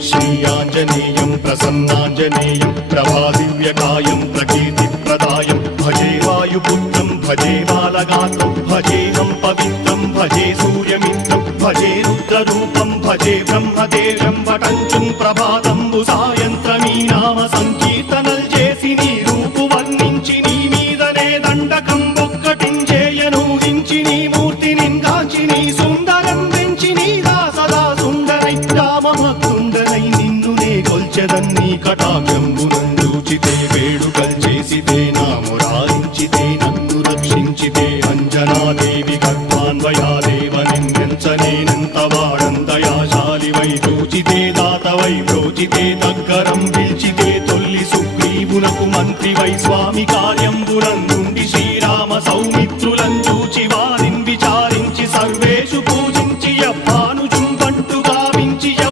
श्रीयाञ्जनेयं प्रसन्नाञ्जनेयं प्रभादिव्यकायं प्रकीर्तिप्रदायं भजे वायुपुत्रं भजे बालगात्रं भजेहं पवित्रं भजे सूर्यमित्रं भजे रुद्ररूपं भजे ब्रह्मदेवं वटञ्चुं प्रभाతంబు సాయంత్రమీ నామ సంకీర్తనల్ చేసి నీ రూపు వర్ణించి నీ మీదనే దండకం ఒక్కటించేయను హించి నీ మూర్తిని గాంచి నీ సుందరం వెంచి నీ దాసదా సుందరై రామభక్తుండనై నిన్ను నే కొల్చెదన్నీ కటాక్షంబునందూచితే వేడుకల్ చేసితే నామురారించితే నన్ను రక్షించితే అంజనాదేవి కర్మాన్వయాదేవ నిన్నెంచనేనంత వాడంతయాశాలివై చూచితే దాతవై ప్రోచితే దగ్గరం పిలిచితే తొల్లి సుగ్రీవునకు మంత్రివై స్వామి కార్యంబులందుండి శ్రీరామ సౌమిత్రులం